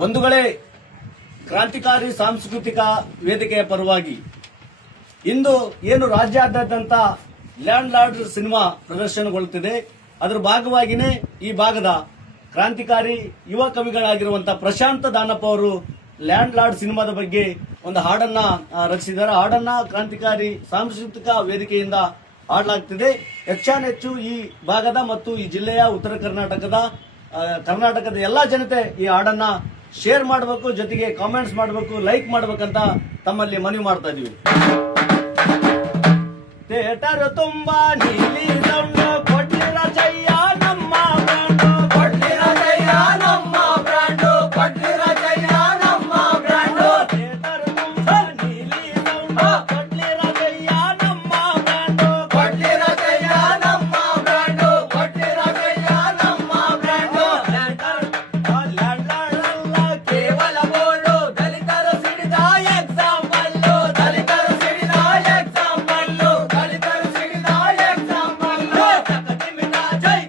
ಬಂಧುಗಳೇ, ಕ್ರಾಂತಿಕಾರಿ ಸಾಂಸ್ಕೃತಿಕ ವೇದಿಕೆಯ ಪರವಾಗಿ ಇಂದು ಏನು ರಾಜ್ಯಾದ್ಯಂತ ಲ್ಯಾಂಡ್ ಲಾರ್ಡ್ ಸಿನಿಮಾ ಪ್ರದರ್ಶನಗೊಳ್ಳುತ್ತಿದೆ, ಅದರ ಭಾಗವಾಗಿಯೇ ಈ ಭಾಗದ ಕ್ರಾಂತಿಕಾರಿ ಯುವ ಕವಿಗಳಾಗಿರುವಂತಹ ಪ್ರಶಾಂತ ದಾನಪ್ಪ ಅವರು ಲ್ಯಾಂಡ್ ಲಾರ್ಡ್ ಸಿನಿಮಾದ ಬಗ್ಗೆ ಒಂದು ಹಾಡನ್ನ ರಚಿಸಿದ್ದಾರೆ. ಹಾಡನ್ನ ಕ್ರಾಂತಿಕಾರಿ ಸಾಂಸ್ಕೃತಿಕ ವೇದಿಕೆಯಿಂದ ಹಾಡಲಾಗ್ತಿದೆ. ಹೆಚ್ಚಾನೆಚ್ಚು ಈ ಭಾಗದ ಮತ್ತು ಈ ಜಿಲ್ಲೆಯ ಉತ್ತರ ಕರ್ನಾಟಕದ ಎಲ್ಲಾ ಜನತೆ ಈ ಹಾಡನ್ನ ಶೇರ್ ಮಾಡಬೇಕು, ಜೊತೆಗೆ ಕಾಮೆಂಟ್ಸ್ ಮಾಡಬೇಕು, ಲೈಕ್ ಮಾಡಬೇಕಂತ ತಮ್ಮಲ್ಲಿ ಮನವಿ ಮಾಡ್ತಾ ಇದೀವಿ. ಥಿಯೇಟರ್ ತುಂಬಾ ನೀಲಿ ಸೌಂಡು ಕೊಡ್ಲಿರ ಜಯ್ಯ ನಮ್ಮ ಬ್ರ್ಯಾಂಡು, ಕೊಡ್ಲಿರ ಜಯ್ಯ ನಮ್ಮ ಬ್ರ್ಯಾಂಡು, ಕೊಡ್ಲಿರ ಜಯ್ಯ ನಮ್ಮ ಬ್ರ್ಯಾಂಡು. ಥಿಯೇಟರ್ ತುಂಬಾ ನೀಲಿ ಸೌಂಡು ಕೊಡ್ಲಿರ ಜಯ್ಯ ನಮ್ಮ ಬ್ರ್ಯಾಂಡು, ಕೊಡ್ಲಿರ ಜಯ್ಯ ನಮ್ಮ ಬ್ರ್ಯಾಂಡು, ಕೊಡ್ಲಿರ ಜಯ್ಯ ನಮ್ಮ ಬ್ರ್ಯಾಂಡು. ಲ್ಯಾಂಡ್ ಕೇವಲ ಬೋರ್ಡು, ದಲಿತರು ಸಿಡಿದ ಎಕ್ಸಾಂಪಲ್ಲು, ದಲಿತರು ಸಿಡಿದ ಎಕ್ಸಾಂಪಲ್ಲು, ದಲಿತರು ಸಿಡಿದ ಎಕ್ಸಾಂಪಲ್ಲು. ಜಗತ್ತಿನ ಜೈ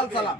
ಲಾಲ್ ಸಲಾಂ.